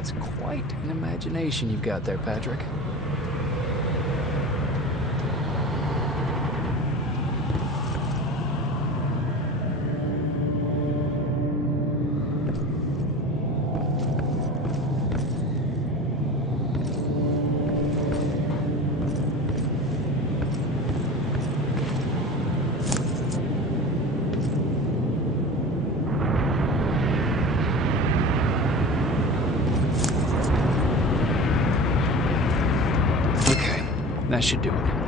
That's quite an imagination you've got there, Patrick. That should do it.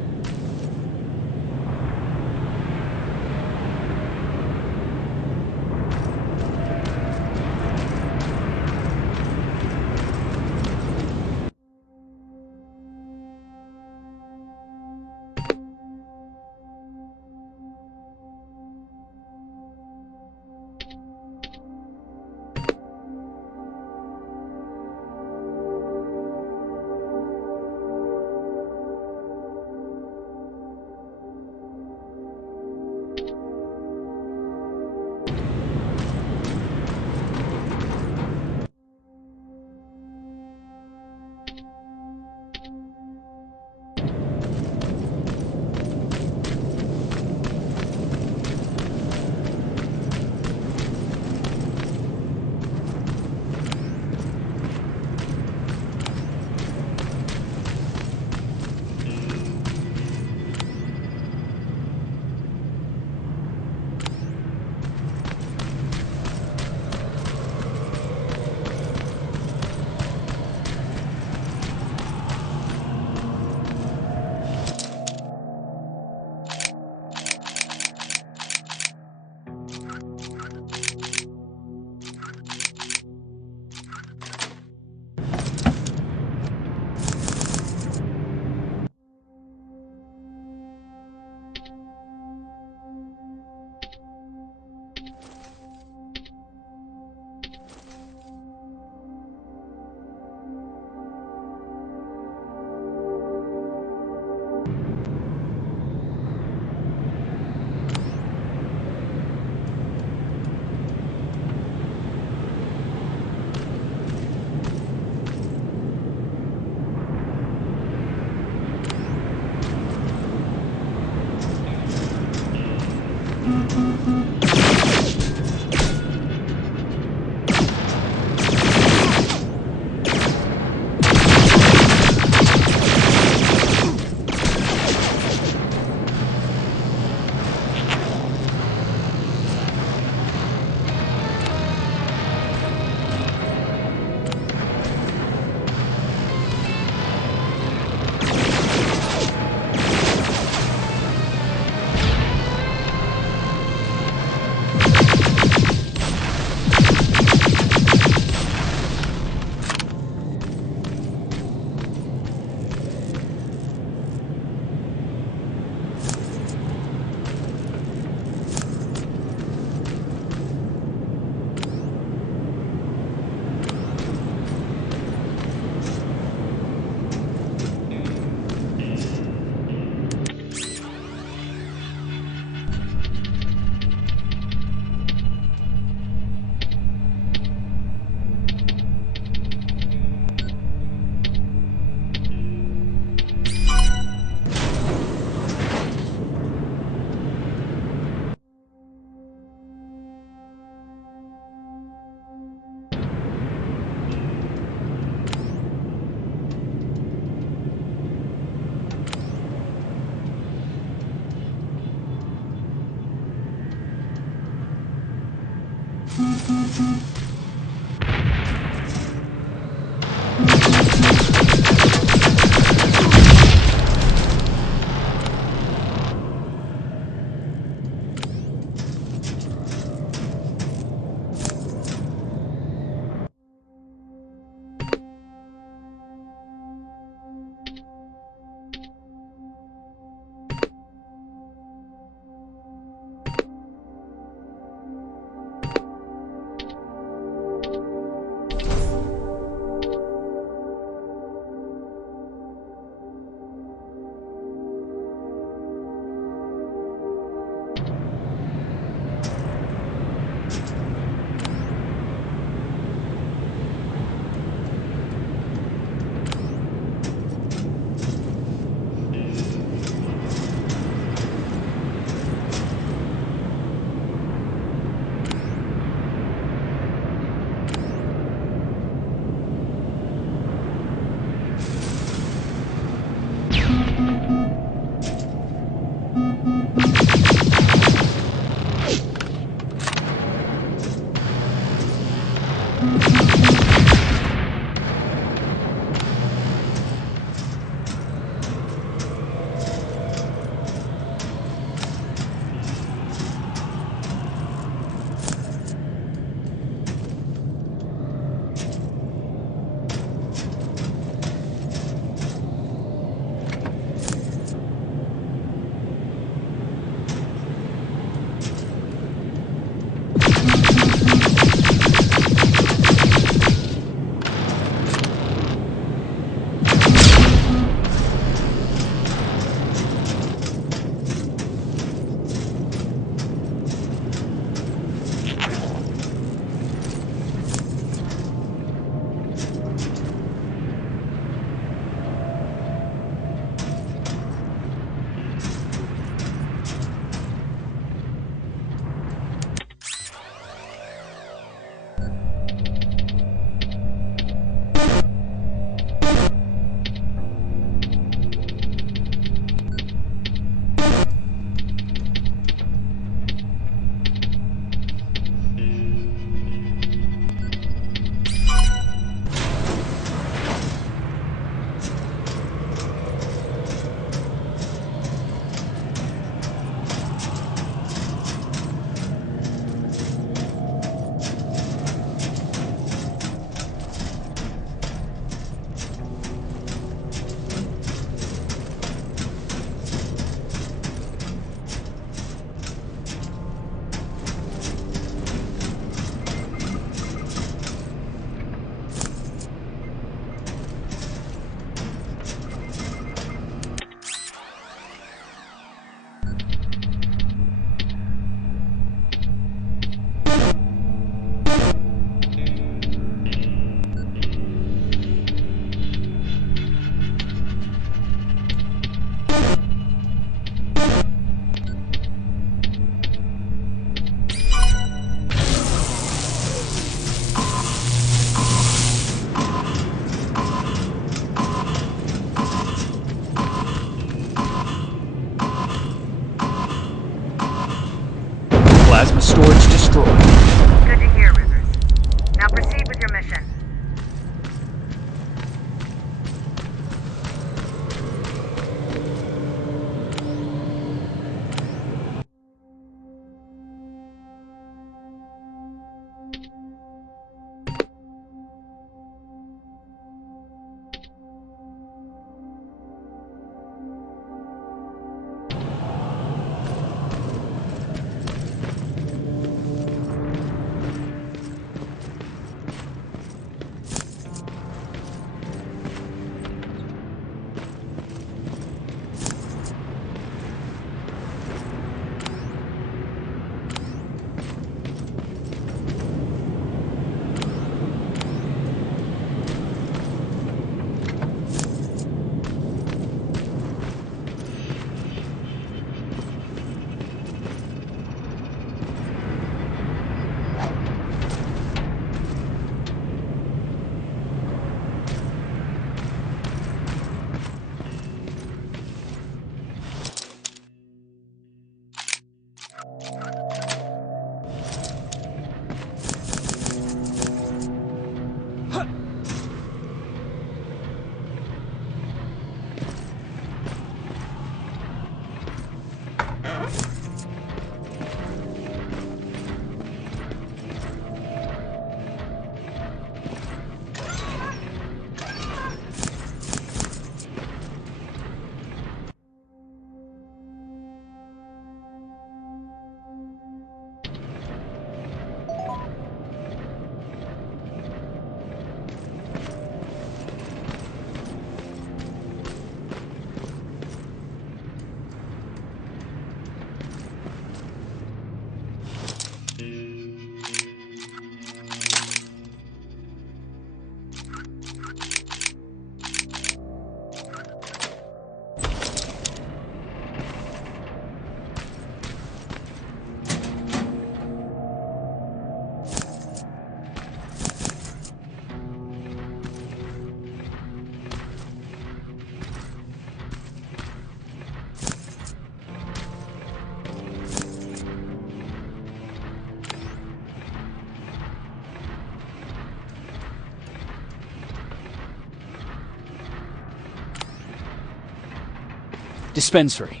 Dispensary.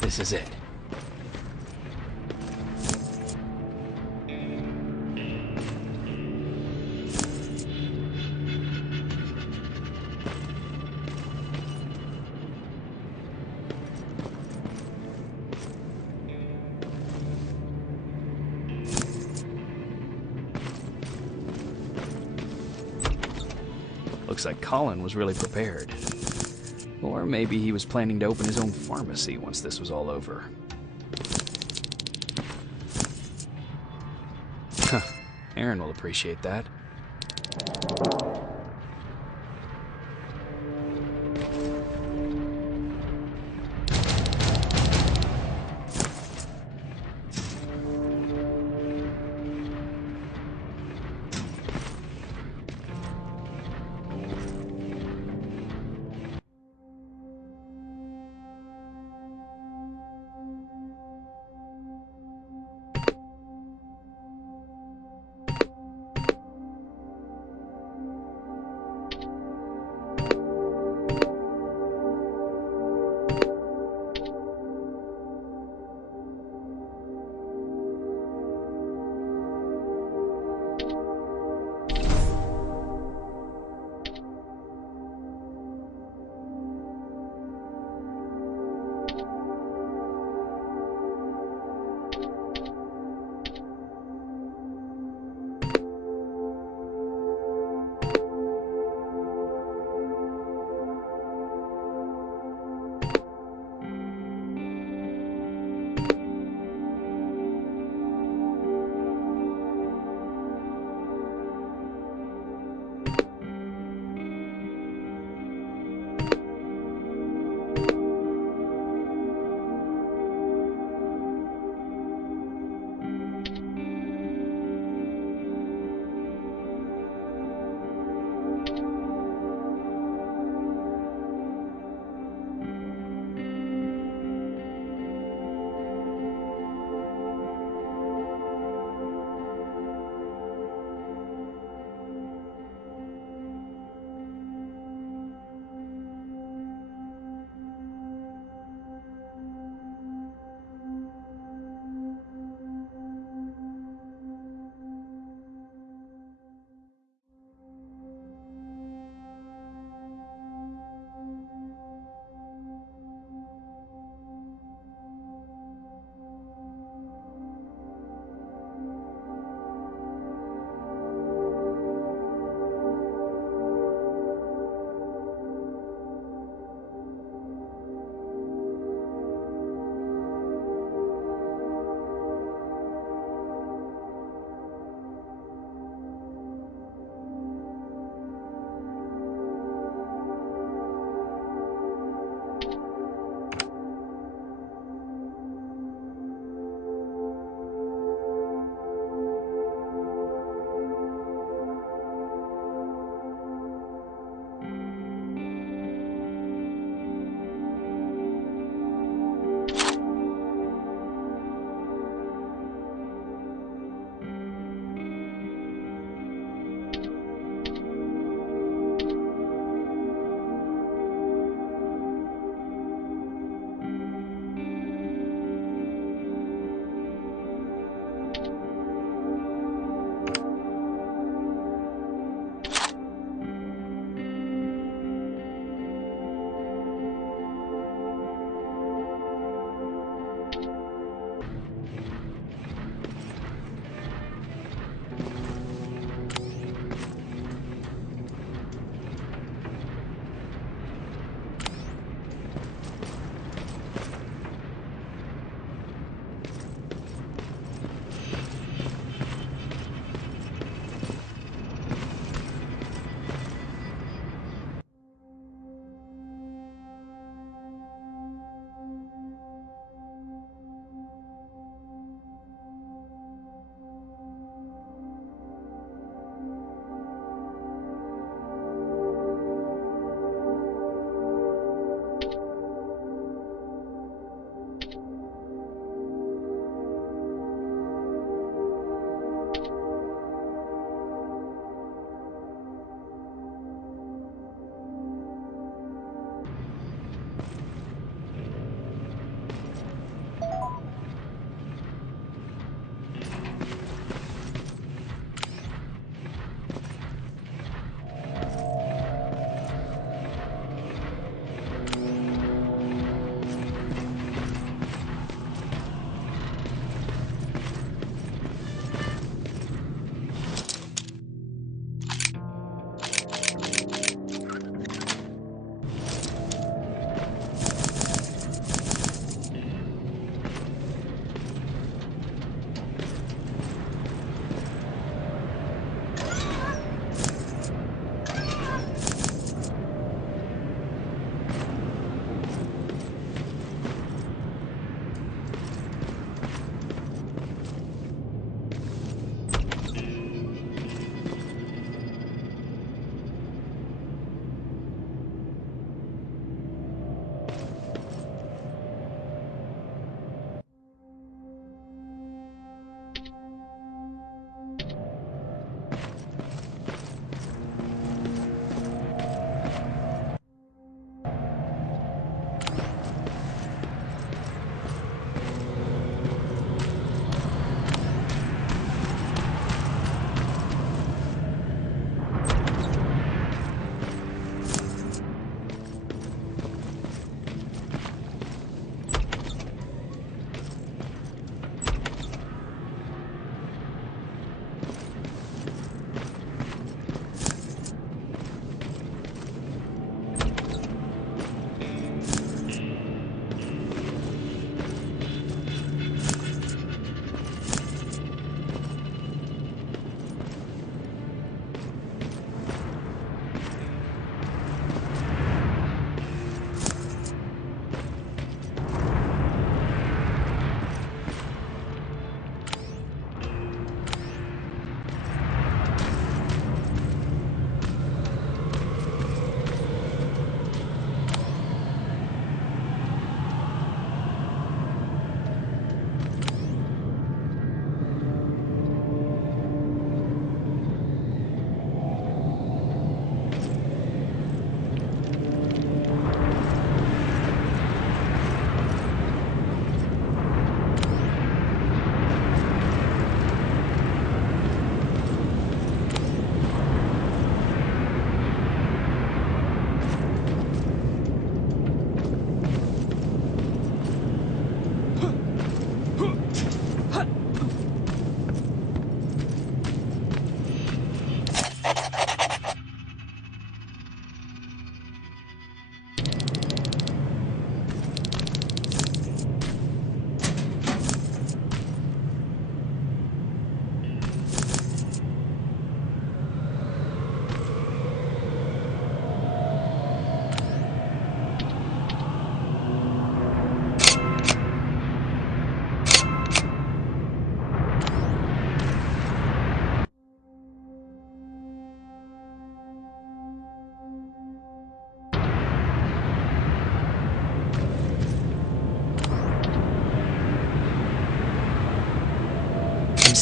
This is it. Looks like Colin was really prepared. Or maybe he was planning to open his own pharmacy once this was all over. Huh. Aaron will appreciate that.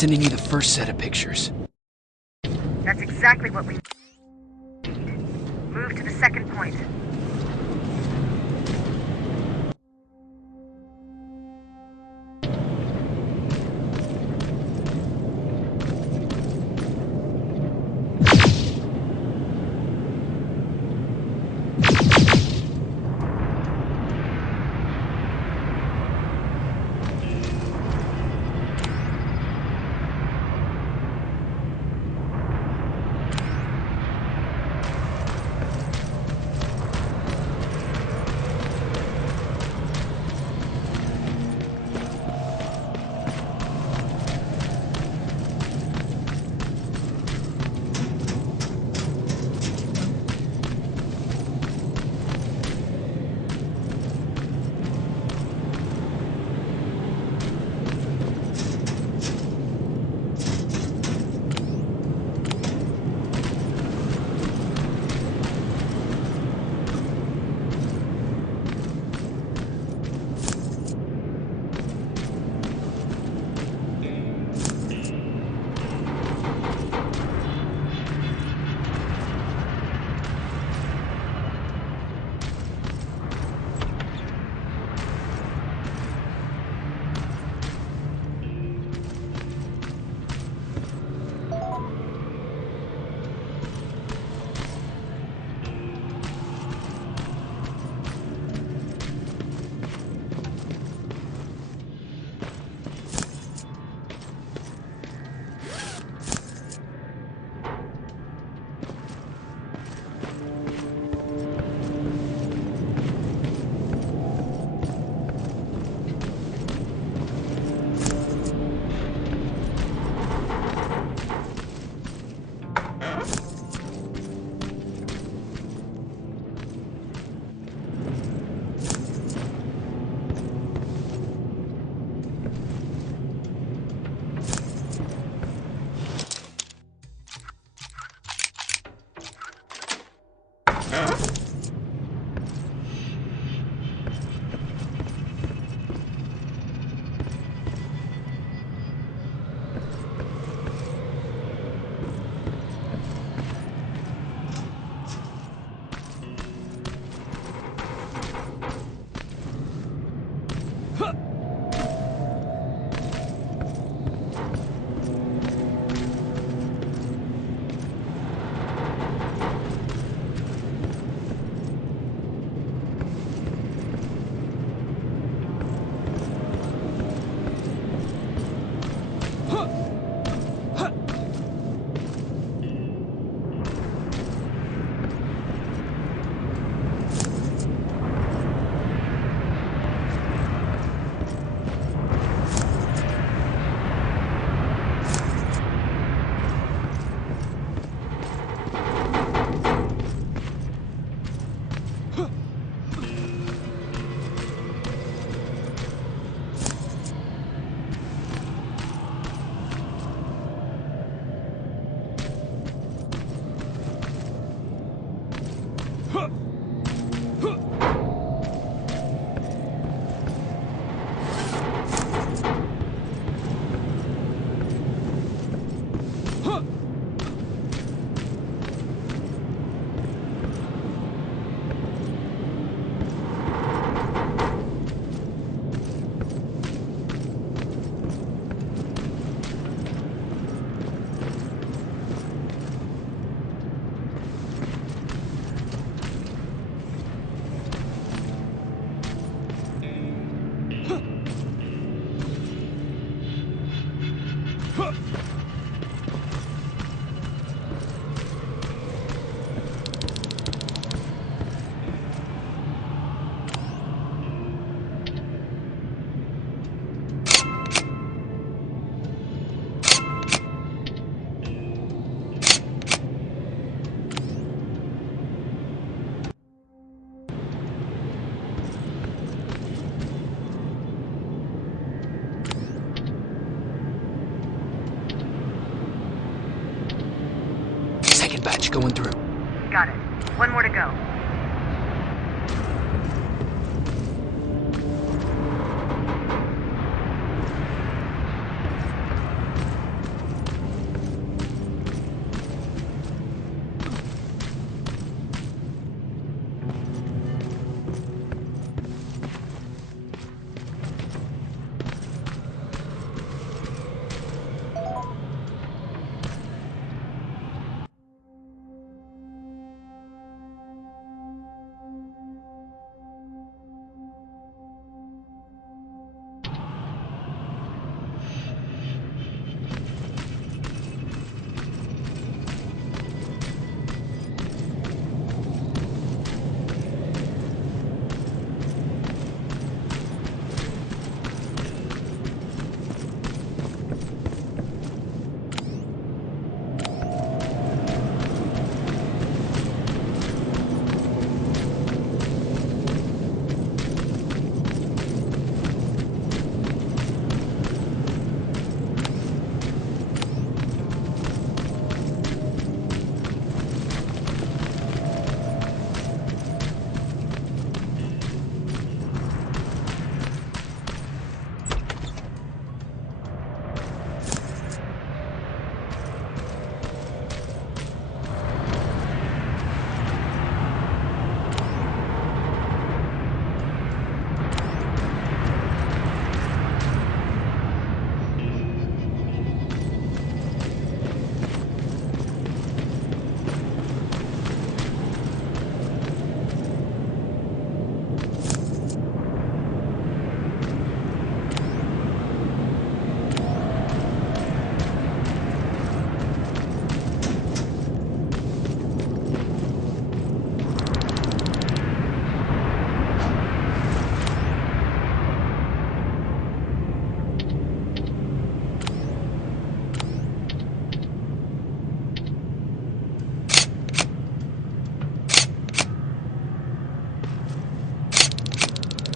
sending you the first set of pictures. That's exactly what we need. Move to the second point. Batch going through. Got it. One more to go.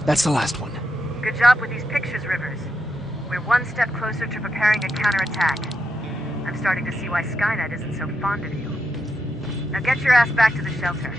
That's the last one. Good job with these pictures, Rivers. We're one step closer to preparing a counterattack. I'm starting to see why Skynet isn't so fond of you. Now get your ass back to the shelter.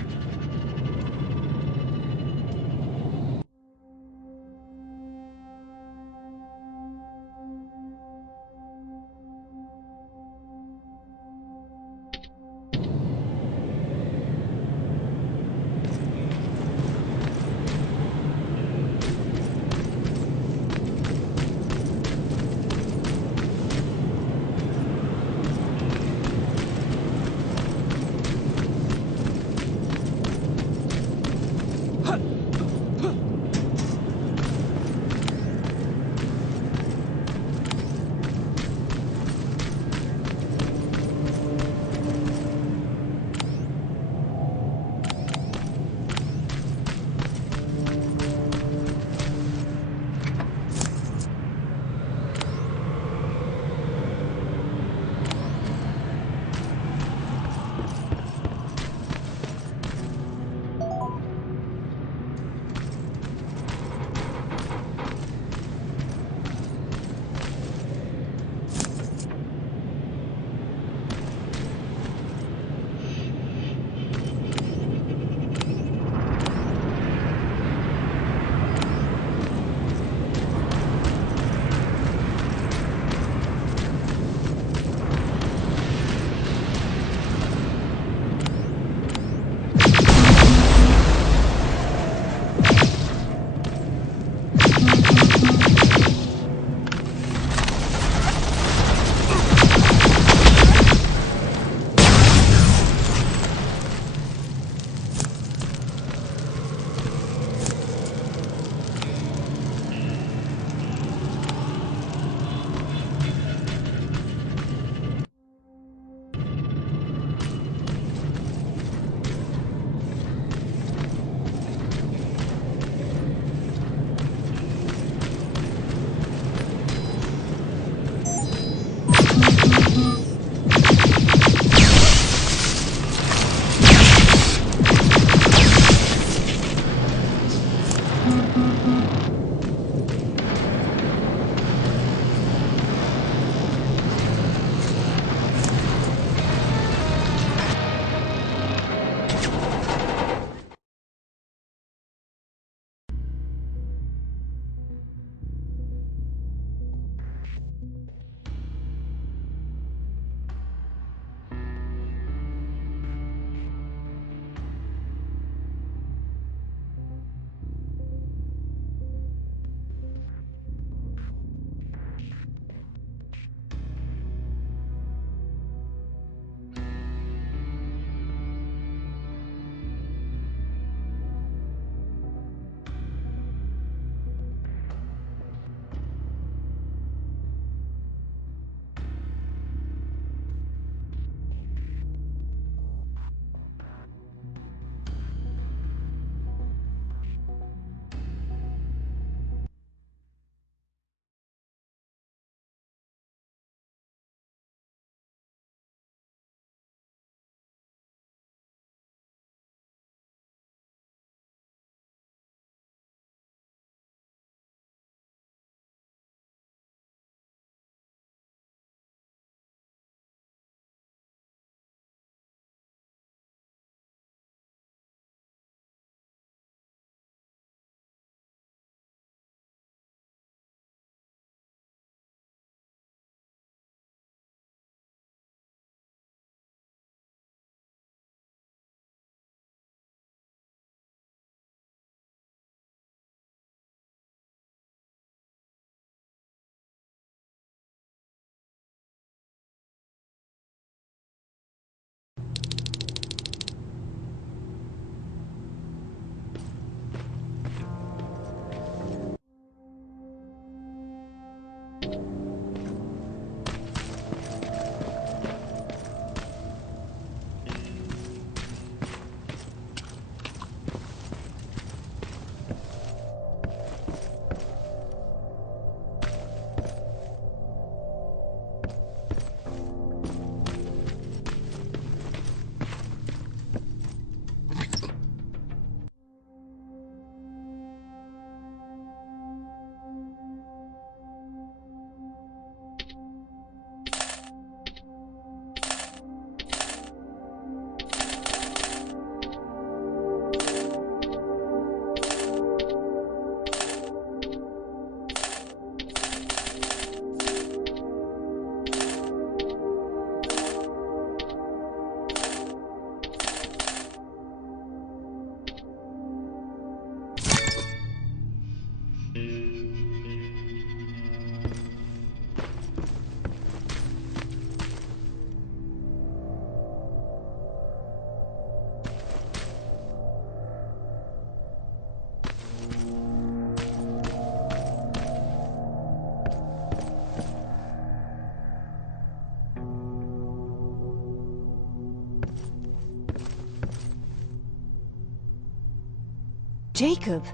Jacob,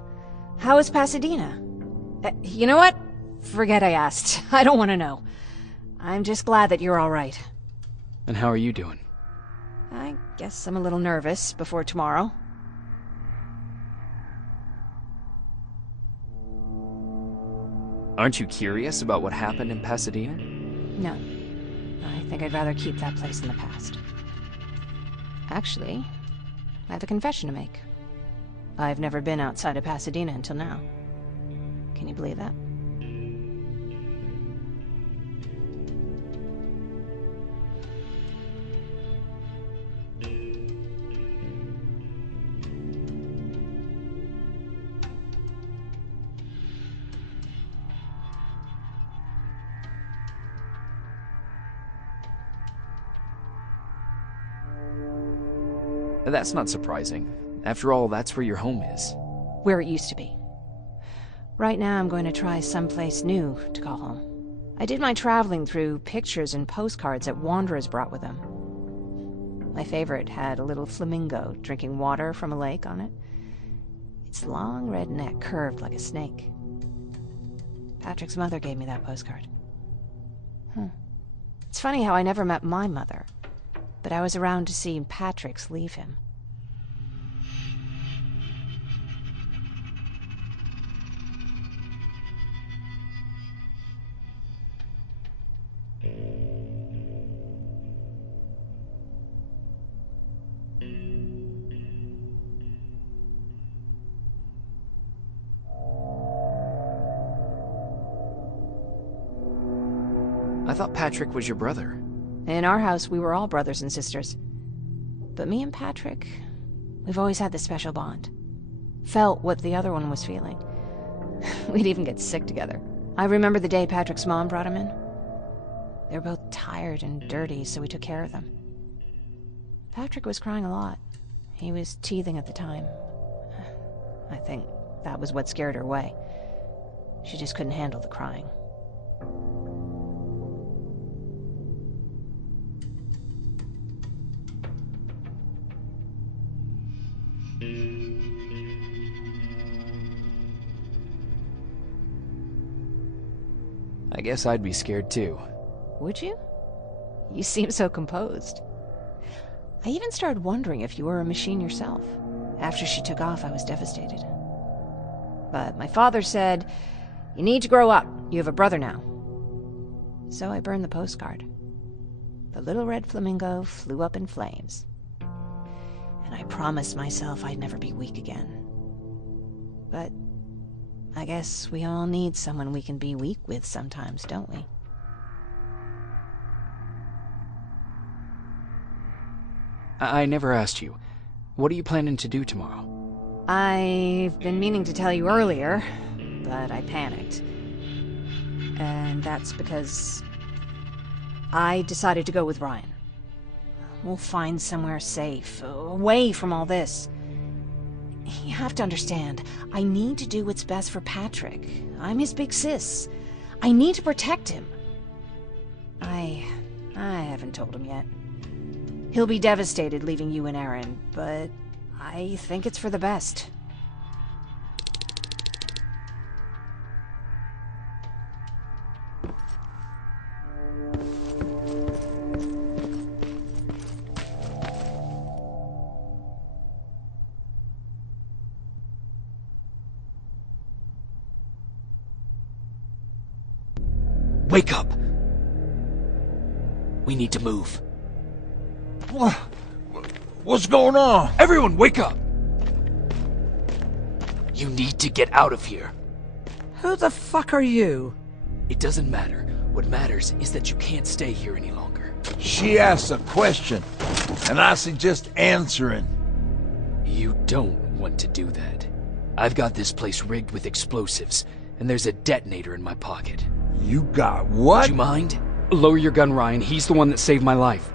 how is Pasadena? You know what? Forget I asked. I don't want to know. I'm just glad that you're all right. And how are you doing? I guess I'm a little nervous before tomorrow. Aren't you curious about what happened in Pasadena? No. I think I'd rather keep that place in the past. Actually, I have a confession to make. I've never been outside of Pasadena until now. Can you believe that? That's not surprising. After all, that's where your home is. Where it used to be. Right now I'm going to try someplace new to call home. I did my traveling through pictures and postcards that wanderers brought with them. My favorite had a little flamingo drinking water from a lake on it. Its long red neck curved like a snake. Patrick's mother gave me that postcard. It's funny how I never met my mother, but I was around to see Patrick's leave him. I thought Patrick was your brother. In our house, we were all brothers and sisters. But me and Patrick, we've always had this special bond. Felt what the other one was feeling. We'd even get sick together. I remember the day Patrick's mom brought him in. They were both tired and dirty, so we took care of them. Patrick was crying a lot. He was teething at the time. I think that was what scared her away. She just couldn't handle the crying. I guess I'd be scared too. Would you? You seem so composed. I even started wondering if you were a machine yourself. After she took off, I was devastated. But my father said, "You need to grow up. You have a brother now." So I burned the postcard. The little red flamingo flew up in flames. And I promised myself I'd never be weak again. But I guess we all need someone we can be weak with sometimes, don't we? I never asked you. What are you planning to do tomorrow? I've been meaning to tell you earlier, but I panicked. And that's because I decided to go with Ryan. We'll find somewhere safe, away from all this. You have to understand, I need to do what's best for Patrick. I'm his big sis. I need to protect him. I haven't told him yet. He'll be devastated leaving you and Aaron, but I think it's for the best. Wake up! We need to move. What's going on? Everyone, wake up! You need to get out of here. Who the fuck are you? It doesn't matter. What matters is that you can't stay here any longer. She asked a question, and I suggest answering. You don't want to do that. I've got this place rigged with explosives, and there's a detonator in my pocket. You got what? Would you mind? Lower your gun, Ryan. He's the one that saved my life.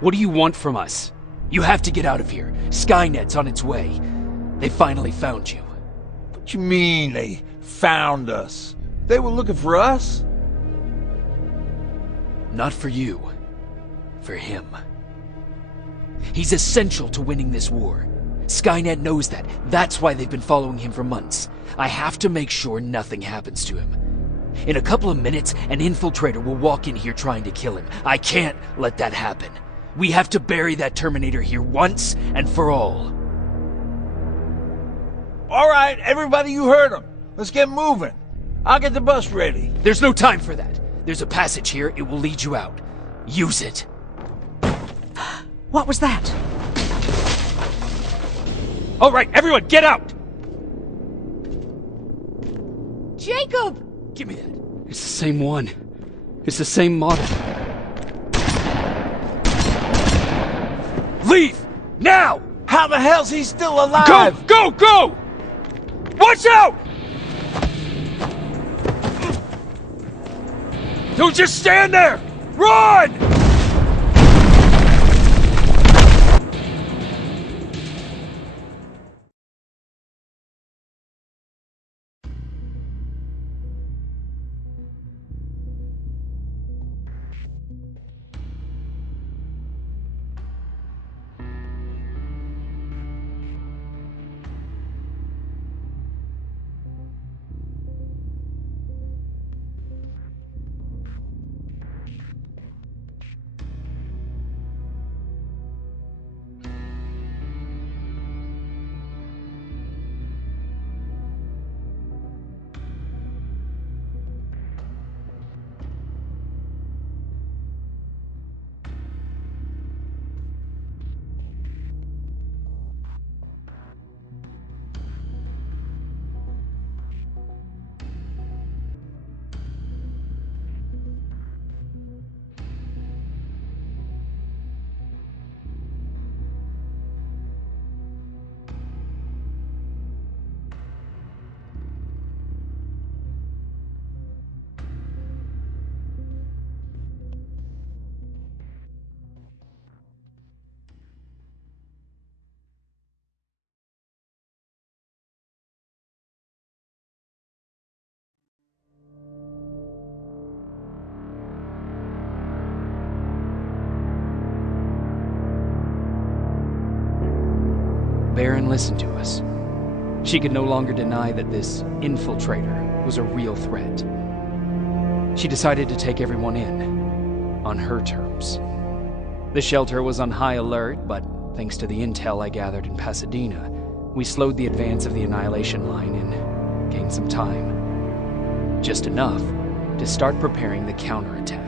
What do you want from us? You have to get out of here. Skynet's on its way. They finally found you. What you mean they found us? They were looking for us? Not for you. For him. He's essential to winning this war. Skynet knows that. That's why they've been following him for months. I have to make sure nothing happens to him. In a couple of minutes, an infiltrator will walk in here trying to kill him. I can't let that happen. We have to bury that Terminator here once and for all. All right, everybody, you heard him. Let's get moving. I'll get the bus ready. There's no time for that. There's a passage here. It will lead you out. Use it. What was that? All right, everyone, get out! Jacob! Give me that. It's the same one. It's the same model. Leave! Now! How the hell's he still alive? Go! Go! Go! Watch out! Don't just stand there! Run! Baron listened to us. She could no longer deny that this infiltrator was a real threat. She decided to take everyone in, on her terms. The shelter was on high alert, but thanks to the intel I gathered in Pasadena, we slowed the advance of the Annihilation Line and gained some time. Just enough to start preparing the counterattack.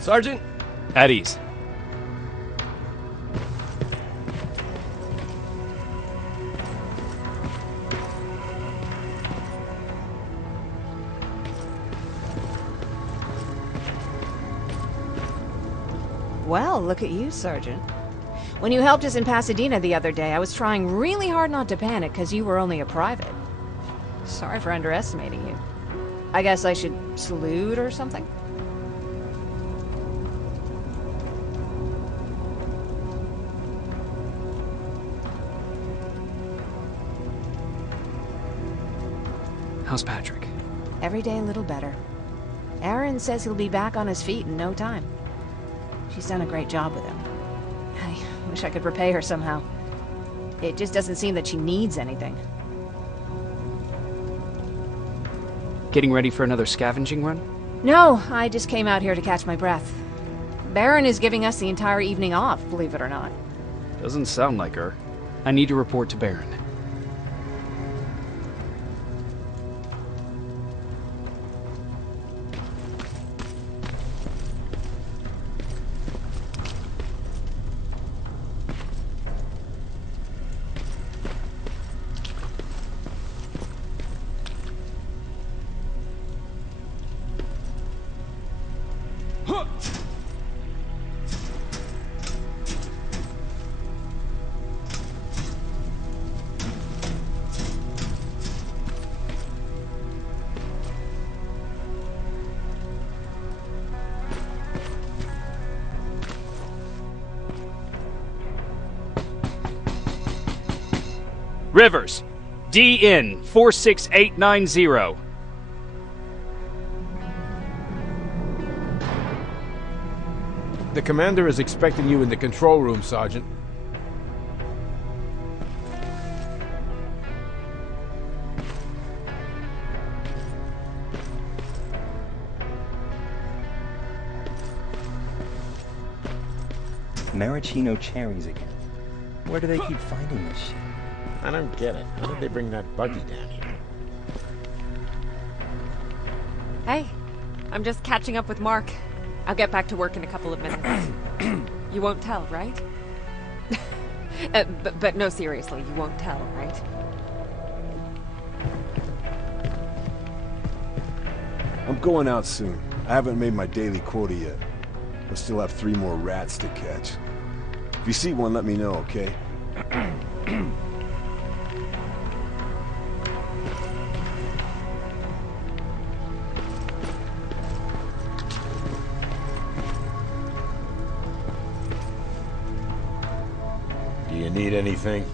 Sergeant? At ease. Well, look at you, Sergeant. When you helped us in Pasadena the other day, I was trying really hard not to panic because you were only a private. Sorry for underestimating you. I guess I should salute or something? How's Patrick? Every day a little better. Aaron says he'll be back on his feet in no time. She's done a great job with him. I wish I could repay her somehow. It just doesn't seem that she needs anything. Getting ready for another scavenging run? No, I just came out here to catch my breath. Baron is giving us the entire evening off, believe it or not. Doesn't sound like her. I need to report to Baron. Rivers, DN 46890. The commander is expecting you in the control room, Sergeant. Maraschino cherries again. Where do they keep finding this shit? I don't get it. How did they bring that buggy down here? Hey, I'm just catching up with Mark. I'll get back to work in a couple of minutes. You won't tell, right? But no, seriously, you won't tell, right? I'm going out soon. I haven't made my daily quota yet. I still have 3 more rats to catch. If you see one, let me know, okay? Do you need anything?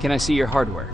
Can I see your hardware?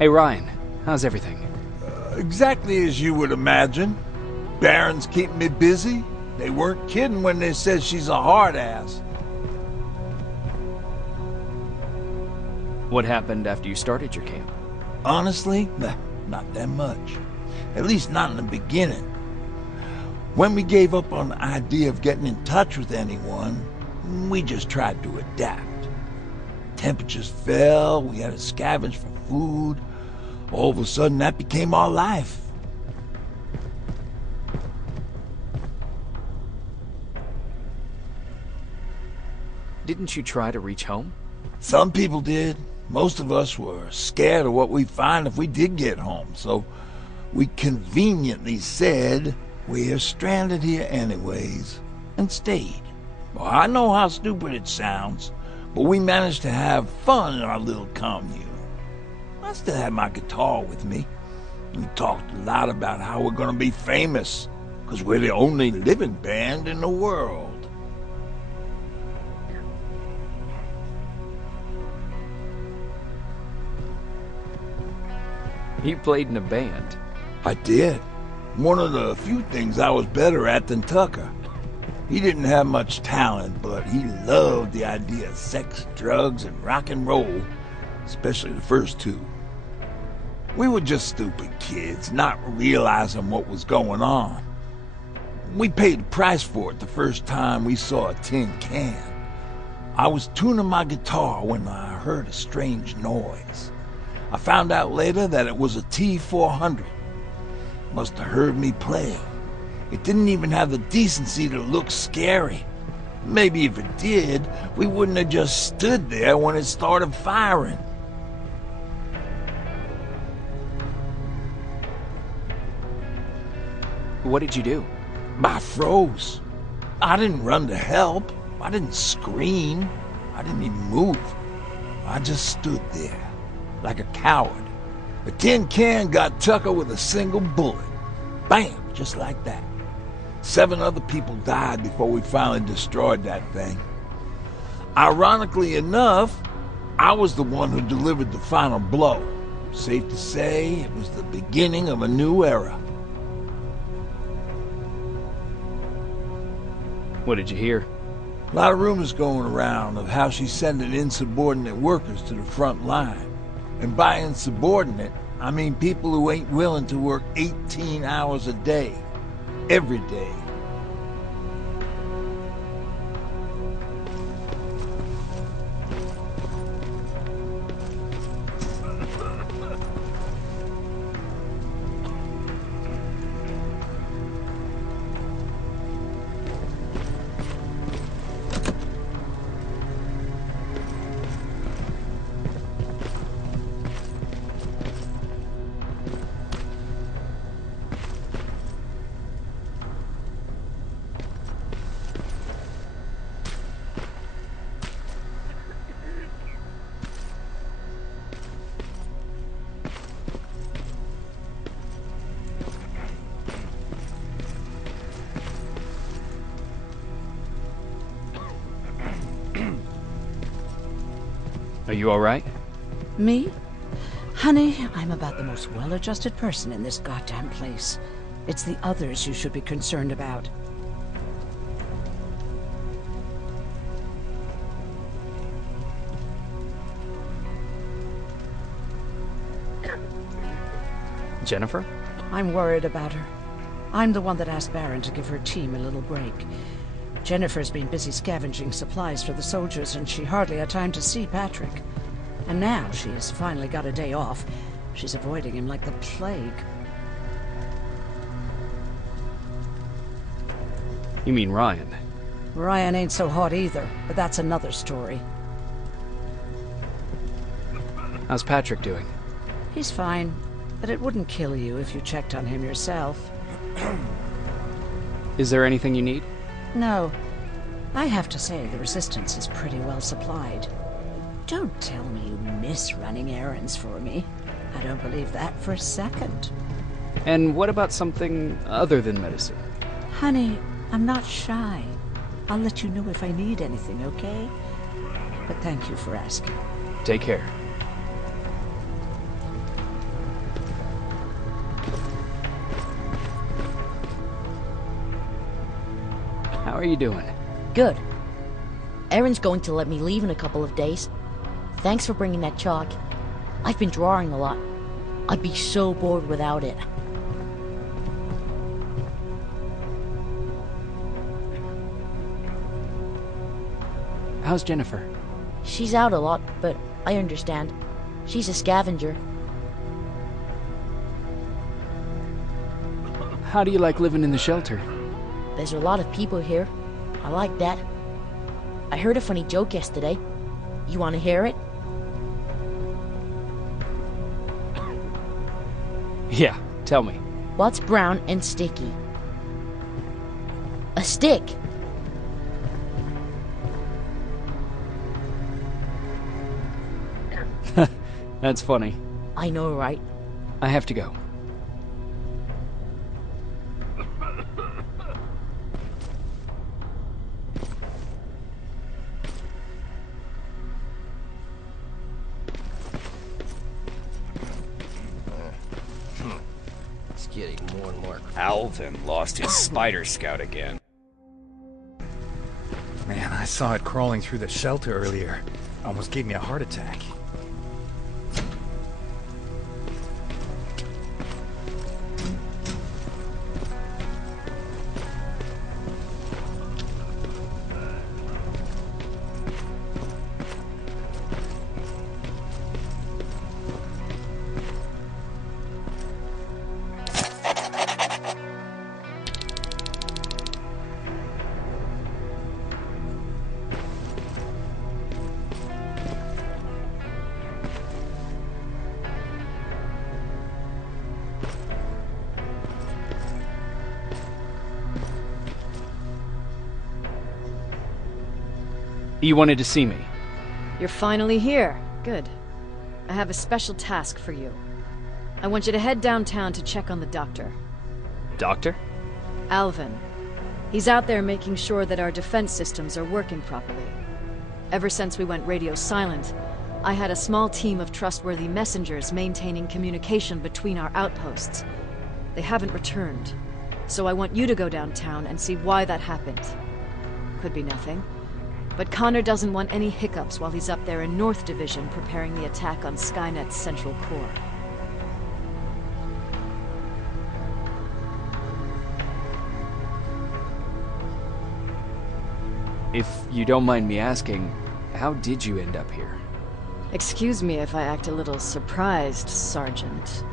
Hey Ryan, how's everything? Exactly as you would imagine. Baron's keeping me busy. They weren't kidding when they said she's a hard ass. What happened after you started your camp? Honestly, not that much. At least not in the beginning. When we gave up on the idea of getting in touch with anyone, we just tried to adapt. Temperatures fell, we had to scavenge for food. All of a sudden, that became our life. Didn't you try to reach home? Some people did. Most of us were scared of what we'd find if we did get home, so we conveniently said we're stranded here anyways, and stayed. Well, I know how stupid it sounds, but we managed to have fun in our little commune. I still had my guitar with me. We talked a lot about how we're gonna be famous, because we're the only living band in the world. You played in a band. I did. One of the few things I was better at than Tucker. He didn't have much talent, but he loved the idea of sex, drugs, and rock and roll, especially the first two. We were just stupid kids, not realizing what was going on. We paid the price for it the first time we saw a tin can. I was tuning my guitar when I heard a strange noise. I found out later that it was a T-400. Must have heard me play. It didn't even have the decency to look scary. Maybe if it did, we wouldn't have just stood there when it started firing. What did you do? I froze. I didn't run to help. I didn't scream. I didn't even move. I just stood there, like a coward. The tin can got Tucker with a single bullet. Bam! Just like that. 7 other people died before we finally destroyed that thing. Ironically enough, I was the one who delivered the final blow. Safe to say, it was the beginning of a new era. What did you hear? A lot of rumors going around of how she's sending insubordinate workers to the front line. And by insubordinate, I mean people who ain't willing to work 18 hours a day, every day. Are you all right? Me? Honey, I'm about the most well-adjusted person in this goddamn place. It's the others you should be concerned about. Jennifer? I'm worried about her. I'm the one that asked Baron to give her team a little break. Jennifer's been busy scavenging supplies for the soldiers, and she hardly had time to see Patrick. And now she's finally got a day off. She's avoiding him like the plague. You mean Ryan? Ryan ain't so hot either, but that's another story. How's Patrick doing? He's fine, but it wouldn't kill you if you checked on him yourself. Is there anything you need? No. I have to say the Resistance is pretty well supplied. Don't tell me you miss running errands for me. I don't believe that for a second. And what about something other than medicine? Honey, I'm not shy. I'll let you know if I need anything, okay? But thank you for asking. Take care. are you doing? Good. Erin's going to let me leave in a couple of days. Thanks for bringing that chalk. I've been drawing a lot. I'd be so bored without it. How's Jennifer? She's out a lot, but I understand. She's a scavenger. How do you like living in the shelter? There's a lot of people here. I like that. I heard a funny joke yesterday. You want to hear it? Yeah, tell me. What's brown and sticky? A stick. That's funny. I know, right? I have to go. It's getting more and more. Alvin lost his spider scout again. Man, I saw it crawling through the shelter earlier. Almost gave me a heart attack. You wanted to see me? You're finally here. Good. I have a special task for you. I want you to head downtown to check on the doctor. Doctor? Alvin. He's out there making sure that our defense systems are working properly. Ever since we went radio silent, I had a small team of trustworthy messengers maintaining communication between our outposts. They haven't returned, so I want you to go downtown and see why that happened. Could be nothing. But Connor doesn't want any hiccups while he's up there in North Division preparing the attack on Skynet's central core. If you don't mind me asking, how did you end up here? Excuse me if I act a little surprised, Sergeant.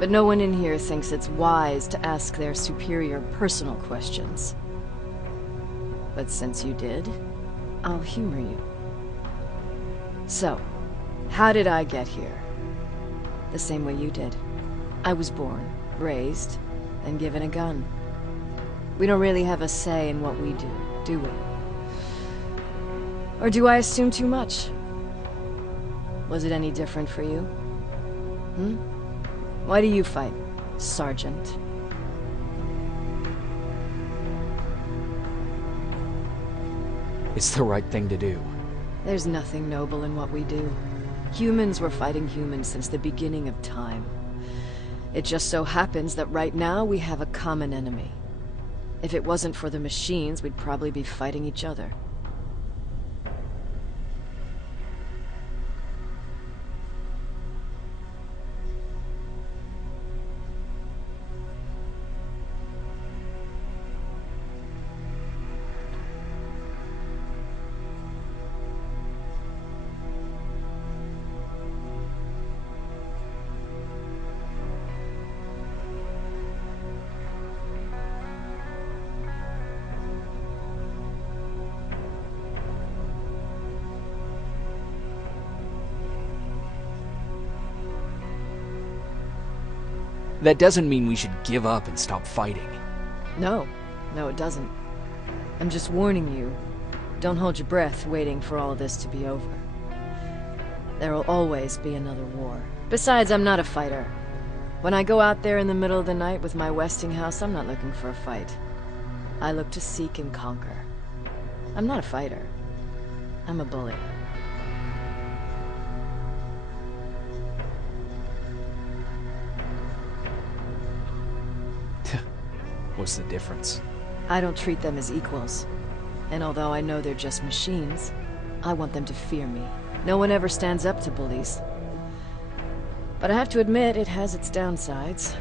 But no one in here thinks it's wise to ask their superior personal questions. But since you did, I'll humor you. So, how did I get here? The same way you did. I was born, raised, and given a gun. We don't really have a say in what we do we? Or do I assume too much? Was it any different for you? Why do you fight, Sergeant? It's the right thing to do. There's nothing noble in what we do. Humans were fighting humans since the beginning of time. It just so happens that right now we have a common enemy. If it wasn't for the machines, we'd probably be fighting each other. That doesn't mean we should give up and stop fighting. No, it doesn't. I'm just warning you. Don't hold your breath waiting for all this to be over. There will always be another war. Besides, I'm not a fighter. When I go out there in the middle of the night with my Westinghouse, I'm not looking for a fight. I look to seek and conquer. I'm not a fighter. I'm a bully. What's the difference? I don't treat them as equals. And although I know they're just machines, I want them to fear me. No one ever stands up to bullies. But I have to admit, it has its downsides.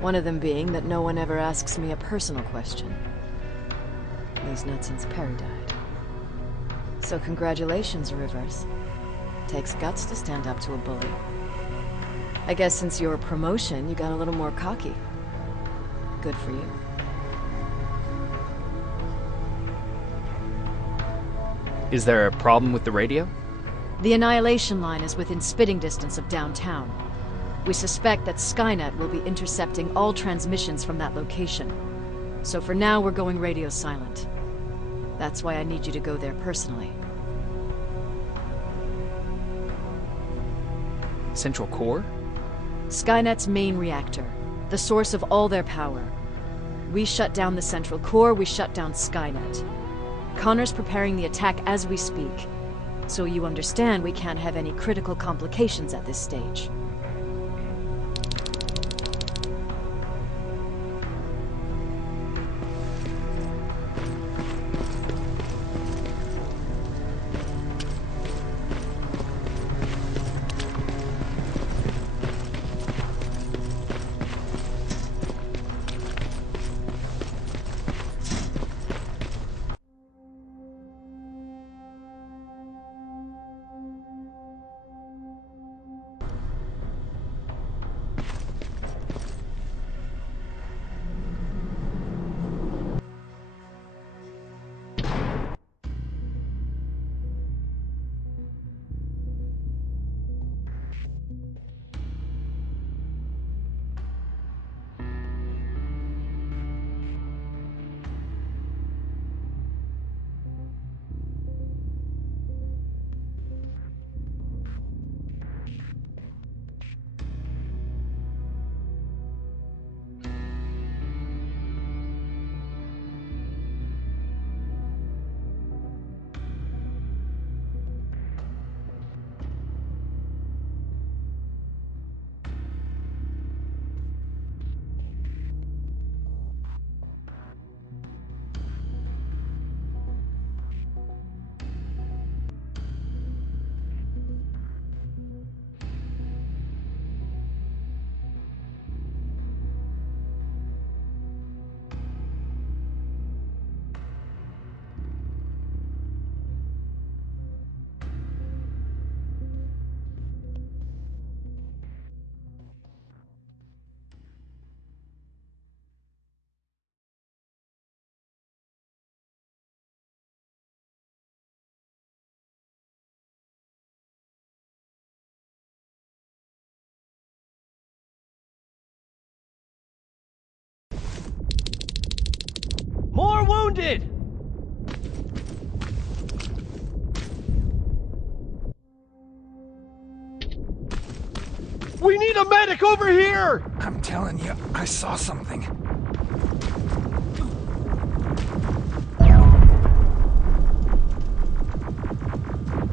One of them being that no one ever asks me a personal question. At least not since Perry died. So congratulations, Rivers. Takes guts to stand up to a bully. I guess since your promotion, you got a little more cocky. Good for you. Is there a problem with the radio? The Annihilation line is within spitting distance of downtown. We suspect that Skynet will be intercepting all transmissions from that location. So for now, we're going radio silent. That's why I need you to go there personally. Central Core? Skynet's main reactor. The source of all their power. We shut down the Central Core, we shut down Skynet. Connor's preparing the attack as we speak. So you understand we can't have any critical complications at this stage. More wounded! We need a medic over here! I'm telling you, I saw something.